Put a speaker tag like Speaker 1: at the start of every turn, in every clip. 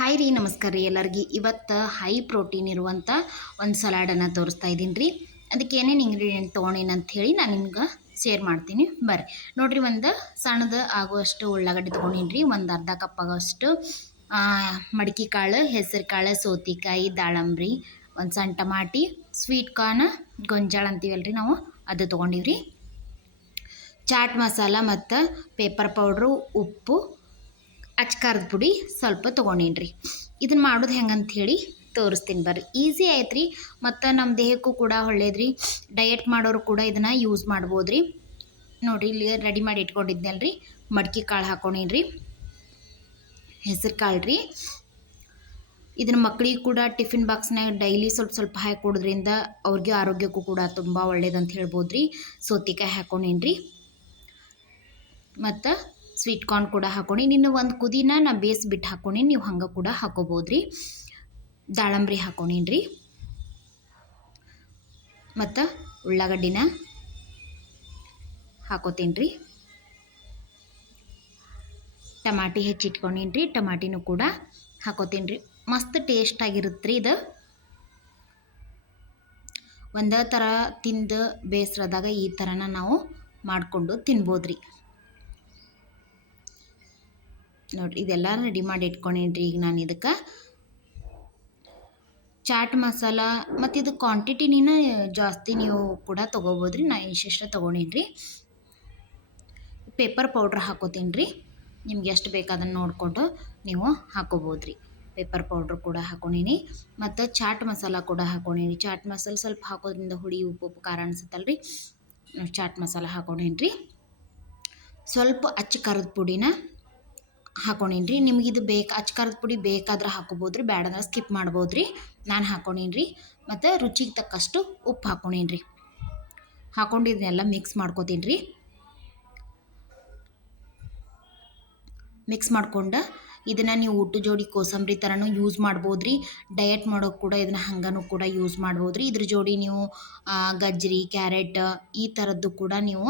Speaker 1: Hi ರೀ, ನಮಸ್ಕಾರ ರೀ ಎಲ್ಲರಿಗೆ. ಇವತ್ತು ಹೈ ಪ್ರೋಟೀನ್ ಇರುವಂಥ ಒಂದು ಸಲಾಡನ್ನು ತೋರಿಸ್ತಾ ಇದ್ದೀನಿ ರೀ. ಅದಕ್ಕೆ ಏನೇನು ಇಂಗ್ರೀಡಿಯೆಂಟ್ ತೊಗೊಂಡೇನು ಅಂತ ಹೇಳಿ ನಾನು ನಿಮ್ಗೆ ಶೇರ್ ಮಾಡ್ತೀನಿ. ಬರ್ರಿ. ನೋಡಿರಿ ಒಂದು ಸಣ್ಣದು ಆಗುವಷ್ಟು ಉಳ್ಳಾಗಡ್ಡಿ ತೊಗೊಂಡೀನಿ ರೀ. ಒಂದು ಅರ್ಧ ಕಪ್ ಆಗೋಷ್ಟು ಮಡಿಕೆ ಕಾಳು, ಹೆಸರು ಕಾಳು, ಸೌತಿಕಾಯಿ, ದಾಳಂಬ್ರಿ, ಒಂದು ಸಣ್ಣ ಟಮಾಟಿ ಸ್ವೀಟ್ ಕಾರ್ನ್ ಗೊಂಜಾಳ ಅಂತೀವಲ್ಲ ರೀ ನಾವು ಅದು ತೊಗೊಂಡಿವ್ರಿ. ಚಾಟ್ ಮಸಾಲ ಮತ್ತು ಪೇಪರ್ ಪೌಡ್ರು ಉಪ್ಪು ಅಚ್ಕಾರದ ಪುಡಿ ಸ್ವಲ್ಪ ತೊಗೊಂಡೀನಿ ರೀ. ಇದನ್ನು ಮಾಡೋದು ಹೆಂಗಂತ ಹೇಳಿ ತೋರಿಸ್ತೀನಿ ಬರ್ರಿ. ಈಸಿ ಆಯ್ತು ರೀ ಮತ್ತು ನಮ್ಮ ದೇಹಕ್ಕೂ ಕೂಡ ಒಳ್ಳೇದ್ರಿ. ಡಯಟ್ ಮಾಡೋರು ಕೂಡ ಇದನ್ನು ಯೂಸ್ ಮಾಡ್ಬೋದು ರೀ ನೋಡಿರಿ, ಇಲ್ಲಿ ರೆಡಿ ಮಾಡಿ ಇಟ್ಕೊಂಡಿದ್ನಲ್ಲ ರೀ ಮಡ್ಕೆ ಕಾಳು ಹಾಕೊಂಡೀನಿ ರೀ ಹೆಸರು ಕಾಳು ರೀ ಇದನ್ನು ಮಕ್ಕಳಿಗೆ ಕೂಡ ಟಿಫಿನ್ ಬಾಕ್ಸ್ನಾಗ ಡೈಲಿ ಸ್ವಲ್ಪ ಸ್ವಲ್ಪ ಹಾಕಿ ಕೊಡೋದ್ರಿಂದ ಅವ್ರಿಗೆ ಆರೋಗ್ಯಕ್ಕೂ ಕೂಡ ತುಂಬ ಒಳ್ಳೇದಂತ ಹೇಳ್ಬೋದು ರೀ ಸೌತಿಕಾಯಿ ರೀ ಮತ್ತು ಸ್ವೀಟ್ ಕಾರ್ನ್ ಕೂಡ ಹಾಕೊಂಡು ಇನ್ನು ಒಂದು ಕುದಿನ ನಾ ಬೇಸ್ ಬಿಟ್ಟು ಹಾಕೊಂಡು ನೀವು ಹಂಗೆ ಕೂಡ ಹಾಕೋಬೋದು ರೀ ದಾಳಂಬ್ರಿ ಹಾಕೊಂಡಿನ್ರಿ ಮತ್ತು ಉಳ್ಳಾಗಡ್ಡಿನ ಹಾಕೋತೀನಿ ರೀ ಟಮಾಟಿ ಹೆಚ್ಚಿಟ್ಕೊಂಡೀನಿ ರೀ ಟಮಾಟಿನೂ ಕೂಡ ಹಾಕೋತೀನಿ ರೀ ಮಸ್ತ್ ಟೇಸ್ಟ್ ಆಗಿರುತ್ತೆ ರೀ ಇದು. ಒಂದೇ ಥರ ತಿಂದು ಬೇಸರದಾಗ ಈ ಥರನ ನಾವು ಮಾಡಿಕೊಂಡು ತಿನ್ಬೋದು ರೀ ನೋಡಿರಿ ಇದೆಲ್ಲ ರೆಡಿ ಮಾಡಿ ರೀ ಈಗ ನಾನು ಇದಕ್ಕೆ. ಚಾಟ್ ಮಸಾಲ, ಮತ್ತು ಇದು ಕ್ವಾಂಟಿಟಿನ ಜಾಸ್ತಿ ನೀವು ಕೂಡ ತೊಗೋಬೋದು ರೀ ನಾನು ಇಷ್ಟಿಷ್ಟ ತೊಗೊಂಡೀನಿ ರೀ ಪೇಪರ್ ಪೌಡ್ರ್ ಹಾಕೋತೀನಿ ರೀ ನಿಮ್ಗೆ ಎಷ್ಟು ಬೇಕು ಅದನ್ನು ನೋಡಿಕೊಂಡು ನೀವು ಹಾಕೋಬೋದು ರೀ ಪೇಪರ್ ಪೌಡ್ರ್ ಕೂಡ ಹಾಕೊಂಡೀನಿ, ಮತ್ತು ಚಾಟ್ ಮಸಾಲ ಕೂಡ ಹಾಕೊಂಡೀನಿ. ಚಾಟ್ ಮಸಾಲ ಸ್ವಲ್ಪ ಹಾಕೋದ್ರಿಂದ ಹುಳಿ, ಉಪ್ಪು ಉಪ್ಪು, ಖಾರ ಅನ್ಸುತ್ತಲ್ಲ ರೀ ಚಾಟ್ ಮಸಾಲ ಹಾಕೊಂಡೇನಿ ರೀ ಸ್ವಲ್ಪ ಅಚ್ಚ ಖಾರದ ಪುಡಿನ ಹಾಕೊಂಡೀನಿ ರೀ ನಿಮ್ಗೆ ಇದು ಬೇಕು ಅಚ್ಕಾರದ ಪುಡಿ ಬೇಕಾದ್ರೆ ಹಾಕೋಬೋದು ರೀ ಬೇಡಂದ್ರೆ ಸ್ಕಿಪ್ ಮಾಡ್ಬೋದು ರೀ ನಾನು ಹಾಕೊಂಡೀನಿ ರೀ ಮತ್ತು ರುಚಿಗೆ ತಕ್ಕಷ್ಟು ಉಪ್ಪು ಹಾಕೊಂಡೀನಿ ರೀ ಹಾಕೊಂಡಿದ್ದನ್ನೆಲ್ಲ ಮಿಕ್ಸ್ ಮಾಡ್ಕೋತೀನಿ ರೀ ಮಿಕ್ಸ್ ಮಾಡ್ಕೊಂಡು ಇದನ್ನು ನೀವು ಊಟ ಜೋಡಿ ಕೋಸಂಬರಿ ಥರನೂ ಯೂಸ್ ಮಾಡ್ಬೋದು ರೀ ಡಯಟ್ ಮಾಡೋಕೆ ಕೂಡ ಇದನ್ನು ಹಂಗನೂ ಕೂಡ ಯೂಸ್ ಮಾಡ್ಬೋದು ರೀ ಇದ್ರ ಜೋಡಿ ನೀವು ಗಜ್ಜರಿ, ಕ್ಯಾರೆಟ್ ಈ ಥರದ್ದು ಕೂಡ ನೀವು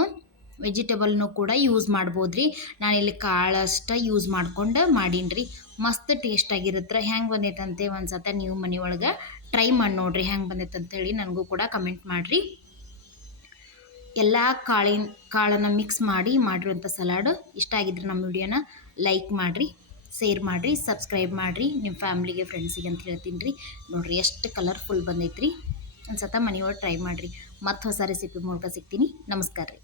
Speaker 1: ವೆಜಿಟೇಬಲ್ನು ಕೂಡ ಯೂಸ್ ಮಾಡ್ಬೋದು ರೀ ನಾನಿಲ್ಲಿ ಕಾಳಷ್ಟು ಯೂಸ್ ಮಾಡ್ಕೊಂಡು ಮಾಡೀನಿ ರೀ ಮಸ್ತ್ ಟೇಸ್ಟ್ ಆಗಿರುತ್ತೆ ಹೆಂಗೆ ಬಂದೈತಂತೆ ಒಂದು ಸತ ನೀವು ಮನೆಯೊಳಗೆ ಟ್ರೈ ಮಾಡಿ ನೋಡಿರಿ ಹೆಂಗೆ ಬಂದೈತೆ ಅಂತೇಳಿ ನನಗೂ ಕೂಡ ಕಮೆಂಟ್ ಮಾಡಿರಿ. ಎಲ್ಲ ಕಾಳಿನ, ಕಾಳನ್ನು ಮಿಕ್ಸ್ ಮಾಡಿ ಮಾಡಿರುವಂಥ ಸಲಾಡ್ ಇಷ್ಟ ಆಗಿದ್ರೆ ನಮ್ಮ ವಿಡಿಯೋನ ಲೈಕ್ ಮಾಡಿರಿ ಶೇರ್ ಮಾಡಿರಿ ಸಬ್ಸ್ಕ್ರೈಬ್ ಮಾಡಿರಿ. ನಿಮ್ಮ ಫ್ಯಾಮ್ಲಿಗೆ ಫ್ರೆಂಡ್ಸಿಗೆ ಅಂತ ಹೇಳ್ತೀನಿ ರೀ ನೋಡಿರಿ ಎಷ್ಟು ಕಲರ್ಫುಲ್ ಬಂದೈತ್ರಿ. ಒಂದು ಸತ ಮನೆಯೊಳಗೆ ಟ್ರೈ ಮಾಡಿರಿ. ಮತ್ತು ಹೊಸ ರೆಸಿಪಿ ಮೂಲಕ ಸಿಗ್ತೀನಿ. ನಮಸ್ಕಾರ ರೀ